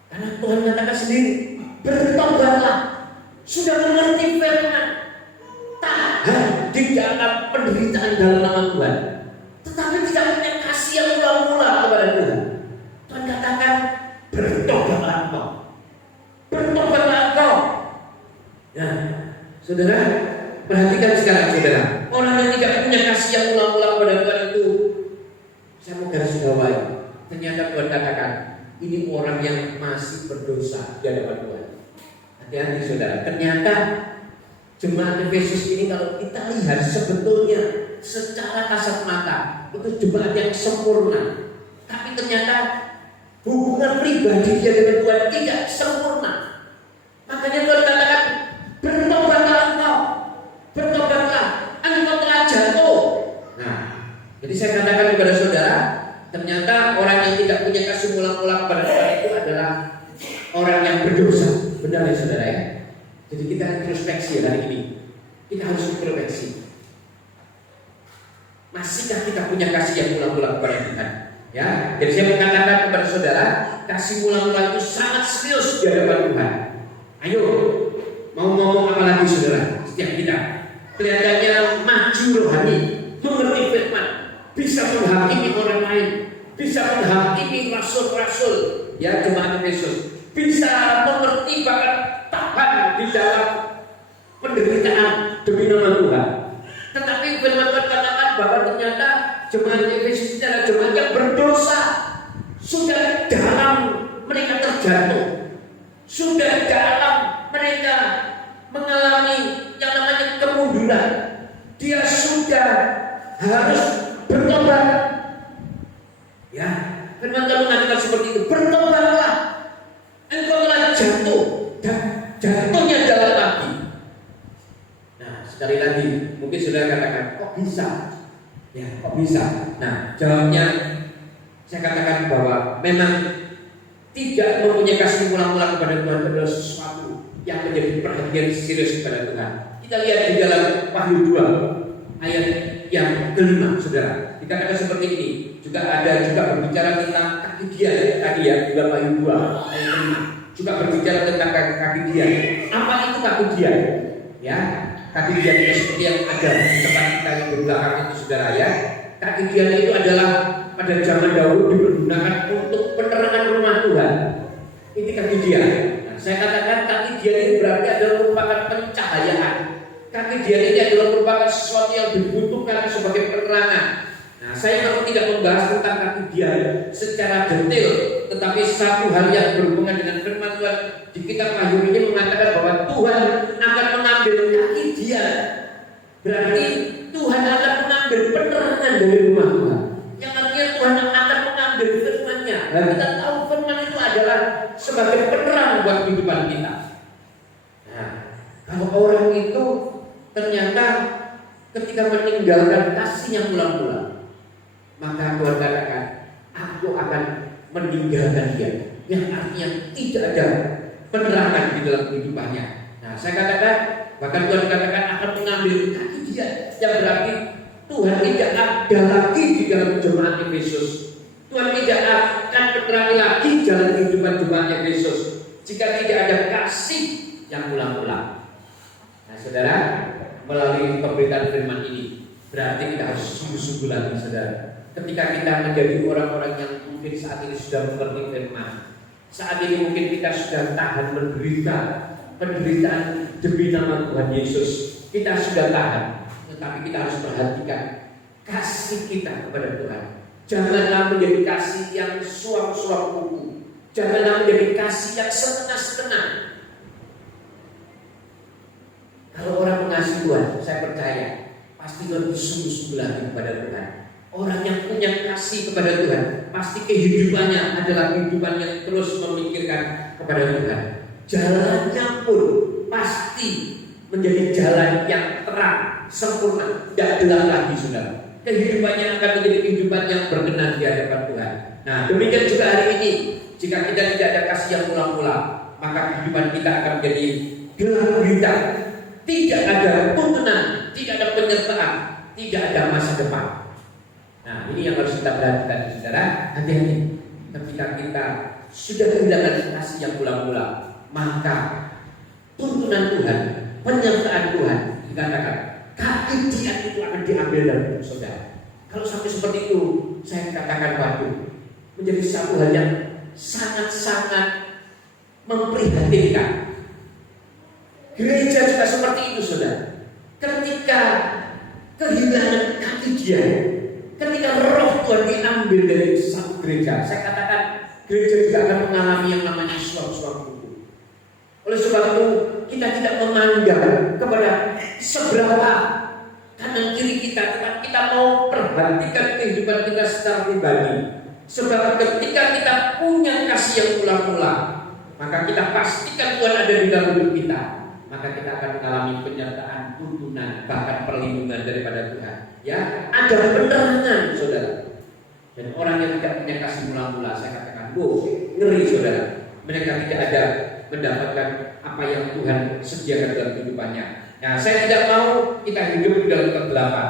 Karena Tuhan mengatakan sendiri, bertobatlah, sudah mengerti firman, tahan di dalam penderitaan dalam nama Tuhan, tetapi tidak punya kasih yang mula-mula kepada Tuhan. Tuhan katakan, bertobatlah engkau, bertobatlah engkau. Nah, saudara, perhatikan sekarang, saudara. Orang yang tidak punya kasih yang mula-mula kepada Tuhan itu, saya mau garis bawahi, ternyata Tuhan katakan, ini orang yang masih berdosa di hadapan Tuhan. Hati-hati, saudara. Ternyata jemaat Efesus ini kalau kita lihat sebetulnya secara kasat mata itu jemaat yang sempurna, tapi ternyata hubungan pribadi dia dengan Tuhan tidak sempurna. Makanya Tuhan katakan, bertobatlah engkau, bertobatlah, engkau telah jatuh. Nah, jadi saya katakan kepada saudara, ternyata orang yang tidak punya kasih mula-mula kepada Tuhan itu adalah orang yang berdosa. Benar ya saudara ya? Jadi kita introspeksi hari ini. Kita harus introspeksi. Masihkah kita punya kasih yang mula-mula kepada Tuhan? Ya, jadi saya mengatakan kepada saudara, kasih mula-mula itu sangat serius di hadapan Tuhan. Ayo, mau ngomong apa lagi saudara? Setiap kita kelihatannya maju rohani, mengerti firman, bisa menghakimi orang lain, bisa menghakimi rasul-rasul, ya jemaat Efesus, bisa mengerti bahkan tahan di dalam penderitaan demi nama Tuhan. Tetapi firman Tuhan katakan bahwa ternyata jemaat Efesus ini adalah jemaat yang berdosa, sudah dalam mereka terjatuh, sudah dalam mereka mengalami yang namanya kemunduran. Dia sudah harus bertobat. Ya, firman Tuhan mengatakan seperti itu. Bertobatlah, engkau telah jatuh dan jatuhnya jalan lagi. Nah, sekali lagi, mungkin sudah katakan, kok bisa? Ya, kok bisa? Nah, jawabnya saya katakan bahwa memang tidak mempunyai kasih mula-mula kepada Tuhan adalah sesuatu yang menjadi perhatian serius kepada Tuhan. Kita lihat di dalam Wahyu 2 ayat yang kelima, saudara. Dikatakan seperti ini. Juga ada juga berbicara tentang kaki dia tadi ya, di dalam Wahyu 2 ayat kelima. Juga berbicara tentang kaki dia. Apa itu kaki dia? Ya, kaki dia itu seperti yang ada di tempat kita yang di belakang itu, saudara ya. Kaki dia itu adalah pada zaman dahulu digunakan untuk penerangan rumah Tuhan. Ini kaki dia. Nah, saya katakan kaki dia ini berarti adalah merupakan pencahayaan. Kaki dia ini adalah merupakan sesuatu yang dibutuhkan sebagai penerangan. Nah, saya memang tidak membahas tentang kaki dia secara detail, tetapi satu hal yang berhubungan dengan firman Tuhan di kitab Wahyu ini mengatakan bahwa Tuhan akan mengambil kaki dia. Berarti Tuhan akan mengambil penerangan dari rumah Tuhan. Yang artinya Tuhan akan mengambil firman-Nya. Nah, kita tahu firman itu adalah sebagai penerang buat kehidupan kita. Nah, kalau orang itu ternyata ketika meninggalkan kasih yang mula-mula, maka Tuhan katakan, aku akan meninggalkan dia. Yang artinya tidak ada penerangan di dalam kehidupannya. Nah, saya katakan, bahkan Tuhan katakan akan mengambil kaki dia. Yang berarti Tuhan tidak ada lagi di dalam jemaat Efesus. Tuhan tidak akan menerangi lagi jalan kehidupan jemaat Efesus jika tidak ada kasih yang mula-mula. Nah, saudara, melalui pemberitaan firman ini berarti kita harus sungguh-sungguh lagi, saudara. Ketika kita menjadi orang-orang yang mungkin saat ini sudah mengerti firman, saat ini mungkin kita sudah tahan menderita penderitaan demi nama Tuhan Yesus, kita sudah tahan. Tetapi kita harus perhatikan kasih kita kepada Tuhan. Janganlah menjadi kasih yang suam-suam kuku. Janganlah menjadi kasih yang setengah-setengah. Kalau orang mengasihi Tuhan, saya percaya pasti Tuhan bersungguh-sungguh lagi kepada Tuhan. Orang yang punya kasih kepada Tuhan, pasti kehidupannya adalah kehidupan yang terus memikirkan kepada Tuhan. Jalannya pun pasti menjadi jalan yang terang, sempurna, tidak gelap lagi, saudara. Kehidupannya akan menjadi kehidupan yang berkenan di hadapan Tuhan. Nah, demikian juga hari ini, jika kita tidak ada kasih yang mula-mula, maka kehidupan kita akan menjadi gelap gulita. Tidak ada tuntunan, tidak ada penyertaan, tidak ada masa depan. Nah, ini yang harus kita perhatikan, saudara. Hati-hati ketika kita sudah kehilangan kasih yang mula-mula, maka tuntunan Tuhan, penyertaan Tuhan dikatakan kaki dia itu akan diambil dari saudara. Kalau sampai seperti itu, saya katakan waduh, menjadi satu hal yang sangat-sangat memprihatinkan. Gereja juga seperti itu, saudara. Ketika kehilangan kaki dia, ketika roh Tuhan diambil dari satu gereja, saya katakan gereja juga akan mengalami yang namanya suap-suap itu. Oleh sebab itu kita tidak memandang kepada seberapa kanan kiri kita, tetapi kita mau perhatikan kehidupan kita secara pribadi. Sebab ketika kita punya kasih yang mula-mula, maka kita pastikan Tuhan ada di dalam hidup kita, maka kita akan mengalami penyertaan, tuntunan, bahkan perlindungan daripada Tuhan. Ya, ada penerangan, saudara. Dan orang yang tidak punya kasih mula-mula, saya katakan, ngeri, saudara. Mereka tidak ada mendapatkan apa yang Tuhan sediakan dalam kehidupannya. Nah, saya tidak mau kita hidup di dalam kegelapan.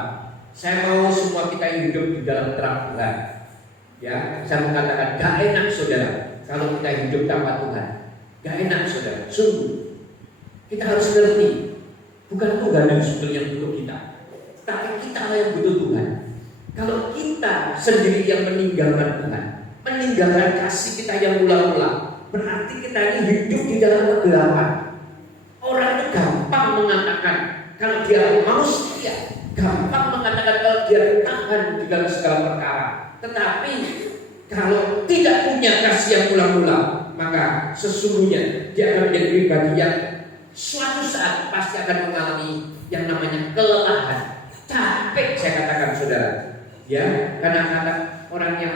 Saya mau semua kita hidup di dalam terang Tuhan. Ya, saya mengatakan gak enak, saudara, kalau kita hidup tanpa Tuhan. Gak enak, saudara. Sungguh kita harus ngerti, bukan Tuhan yang sebenarnya butuh kita, tapi kita lah yang butuh Tuhan. Kalau kita sendiri yang meninggalkan Tuhan, meninggalkan kasih kita yang mula-mula, berarti kita ini hidup di dalam kegelapan. Orang itu gampang mengatakan kalau dia mau setia, gampang mengatakan kalau dia tahan di dalam segala perkara. Tetapi kalau tidak punya kasih yang mula-mula, maka sesungguhnya dia akan menjadi pribadi yang suatu saat pasti akan mengalami yang namanya kelelahan, capek, saya katakan, saudara. Ya, kadang-kadang orang yang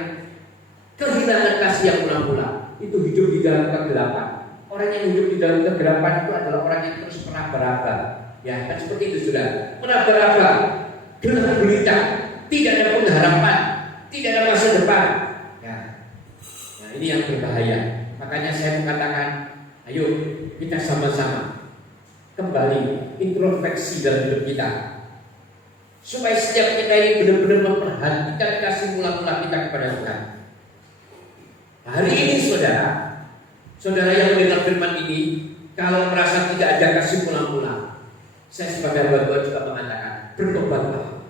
kehilangan kasih yang mula-mula itu hidup di dalam kegelapan. Orang yang hidup di dalam kegelapan itu adalah orang yang terus meraba-raba. Ya, kan seperti itu, saudara. Meraba-raba, gelap gulita, tidak ada pengharapan, tidak ada masa depan. Ya, nah ini yang berbahaya. Makanya saya mengatakan, ayo kita sama-sama kembali introspeksi dalam hidup kita, supaya setiap kita ini benar-benar memperhatikan kasih mula-mula kita kepada Tuhan. Hari ini, saudara yang mendengar firman ini, kalau merasa tidak ada kasih mula-mula, saya sebagai hamba juga mengatakan, bertobatlah.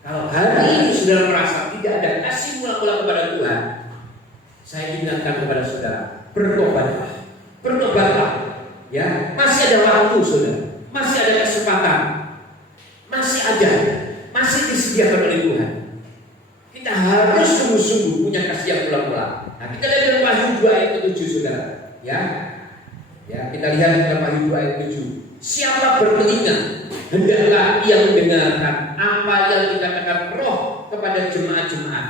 Kalau hari ini saudara merasa tidak ada kasih mula-mula kepada Tuhan, saya ingatkan kepada saudara, bertobatlah, bertobatlah. Ya, masih ada waktu, saudara, masih ada kesempatan, masih disediakan oleh Tuhan. Kita harus sungguh-sungguh punya kasih yang mula-mula. Nah, kita lihat dalam Wahyu 2 ayat 7, saudara. Ya, kita lihat dalam Wahyu 2 ayat 7. Siapa bertelinga, hendaklah ia mendengarkan apa yang dikatakan Roh kepada jemaat-jemaat.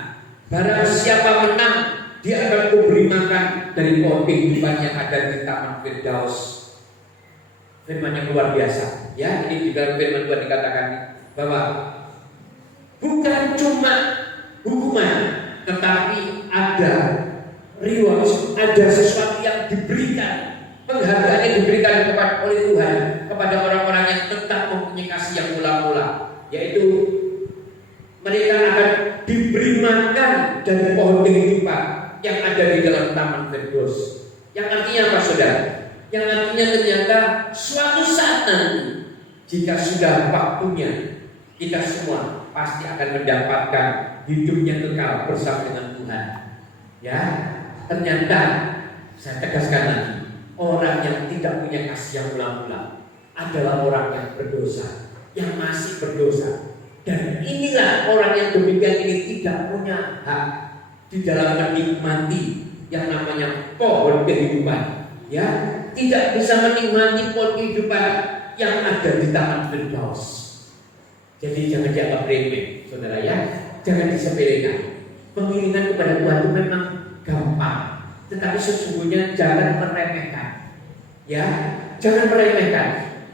Barang siapa menang, dia akan kuberi makan dari pohon kehidupan yang ada di Taman Firdaus. Firman yang luar biasa. Ya, ini di dalam firman Tuhan dikatakan bahwa bukan cuma hukuman, tetapi ada reward, ada sesuatu yang diberikan, penghargaan yang diberikan oleh Tuhan kepada orang-orang yang tetap mempunyai kasih yang mula-mula, yaitu mereka akan diberi makan dari pohon kehidupan yang ada di dalam Taman Firdaus. Yang artinya apa, saudara? Yang artinya ternyata suatu saat nanti, jika sudah waktunya, kita semua pasti akan mendapatkan hidupnya kekal bersama dengan Tuhan. Ya, ternyata saya tegaskan lagi, orang yang tidak punya kasih yang mula-mula adalah orang yang berdosa, yang masih berdosa. Dan inilah orang yang demikian ini tidak punya hak di dalam menikmati yang namanya pohon kehidupan. Ya, tidak bisa menikmati pohon kehidupan yang ada di Taman Firdaus. Jadi jangan dianggap remeh, saudara, ya. Jangan disepelekan. Pengiringan kepada Tuhan itu memang gampang, tetapi sesungguhnya jangan meremehkan. Ya, jangan meremehkan.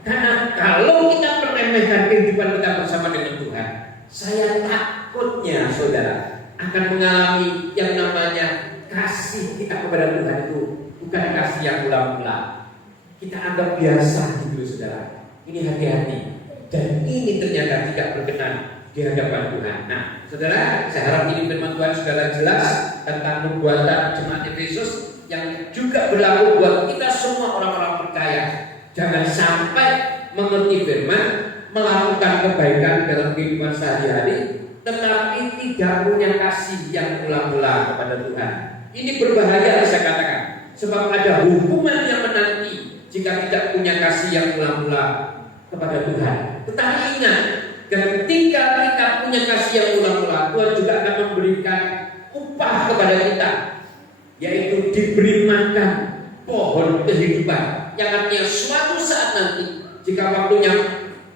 Karena kalau kita meremehkan kehidupan kita bersama dengan Tuhan, saya takutnya, saudara, akan mengalami yang namanya kasih kita kepada Tuhan itu bukan kasih yang mula-mula. Kita anggap biasa gitu, saudara. Ini hati-hati. dan ini ternyata tidak berkenan di hadapan Tuhan. Nah, saudara, saya harap ini firman Tuhan saudara jelas tentang nubuatan jemaat Efesus yang juga berlaku buat kita semua orang-orang percaya. Jangan sampai mengerti firman, melakukan kebaikan dalam kehidupan sehari-hari, tetapi tidak punya kasih yang mula-mula kepada Tuhan. Ini berbahaya, saya katakan, sebab ada hukuman yang menanti jika tidak punya kasih yang mula-mula kepada Tuhan. Tetapi ingat, ketika kita punya kasih yang mula-mula, Tuhan juga akan memberikan upah kepada kita, yaitu diberi makan pohon kehidupan, yang artinya suatu saat nanti jika waktunya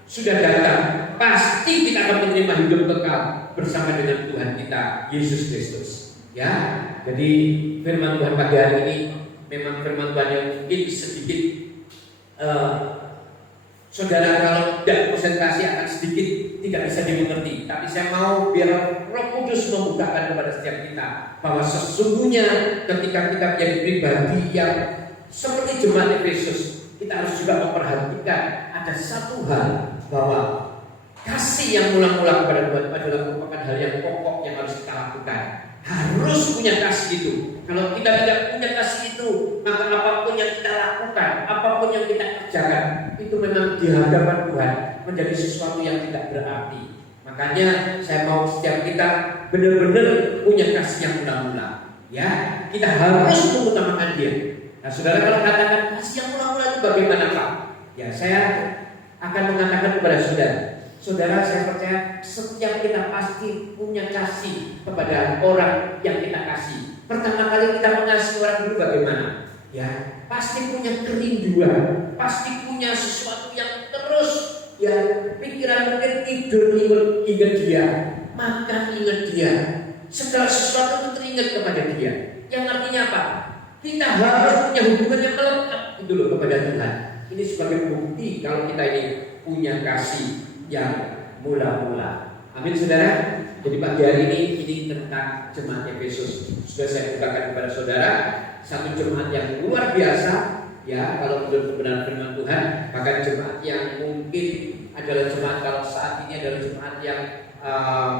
sudah datang, pasti kita akan menerima hidup kekal bersama dengan Tuhan kita Yesus Kristus. Ya, jadi firman Tuhan pagi hari ini memang firman Tuhan yang mungkin sedikit saudara kalau tidak konsentrasi akan sedikit tidak bisa dimengerti. Tapi saya mau biar Roh Kudus membukakan kepada setiap kita bahwa sesungguhnya ketika kita menjadi pribadi yang seperti jemaat Efesus, kita harus juga memperhatikan ada satu hal, bahwa kasih yang mula-mula kepada Tuhan adalah merupakan hal yang pokok yang harus kita lakukan. Harus punya kasih itu. Kalau kita tidak punya kasih itu, maka apapun yang kita lakukan, apapun yang kita kerjakan, itu memang di hadapan Tuhan menjadi sesuatu yang tidak berarti. Makanya saya mau setiap kita benar-benar punya kasih yang mula-mula. Ya, kita harus mengutamakan dia. Nah, saudara, kalau katakan kasih yang mula-mula itu bagaimana, Pak? Ya, saya akan mengatakan kepada saudara, saya percaya setiap kita pasti punya kasih kepada orang yang kita kasih. Pertama kali kita mengasihi orang dulu bagaimana? Ya, pasti punya kerinduan, pasti punya sesuatu yang terus, ya, pikiran mungkin tidur ingat dia, makan ingat dia, segala sesuatu itu teringat kepada dia. Yang artinya apa? Kita harus punya hubungan yang melekat itu loh kepada Tuhan. Ini sebagai bukti kalau kita ini punya kasih yang mula-mula. Amin, saudara. Jadi pagi hari ini tentang jemaat Efesus. Sudah saya bukakan kepada saudara satu jemaat yang luar biasa, ya, kalau menurut kebenaran firman Tuhan. Bahkan jemaat yang mungkin adalah jemaat kalau saat ini adalah jemaat yang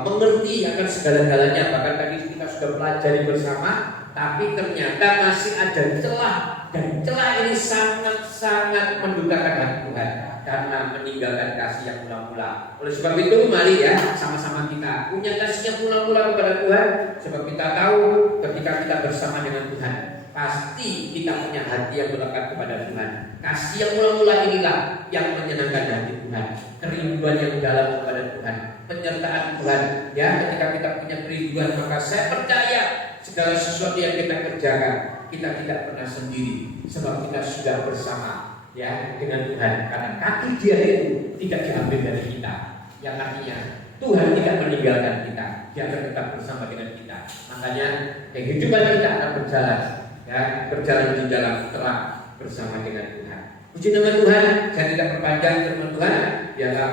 mengerti akan segala-galanya. Bahkan tadi kita sudah pelajari bersama, tapi ternyata masih ada celah, dan celah ini sangat-sangat mendukakan hati Tuhan karena meninggalkan kasih yang mula-mula. Oleh sebab itu, mari ya sama-sama kita punya kasih yang mula-mula kepada Tuhan. Sebab kita tahu ketika kita bersama dengan Tuhan, pasti kita punya hati yang melekat kepada Tuhan. Kasih yang mula-mula inilah yang menyenangkan hati Tuhan, kerinduan yang dalam kepada Tuhan, penyertaan Tuhan. Ya, ketika kita punya kerinduan, maka saya percaya segala sesuatu yang kita kerjakan, kita tidak pernah sendiri, sebab kita sudah bersama, ya, dengan Tuhan. Karena kaki dia itu tidak diambil dari kita, yang artinya Tuhan tidak meninggalkan kita, dia akan tetap bersama dengan kita. Makanya kehidupan kita akan berjalan, ya, berjalan di dalam terang bersama dengan Tuhan. Puji nama Tuhan. Saya tidak perpanjang firman Tuhan, biarlah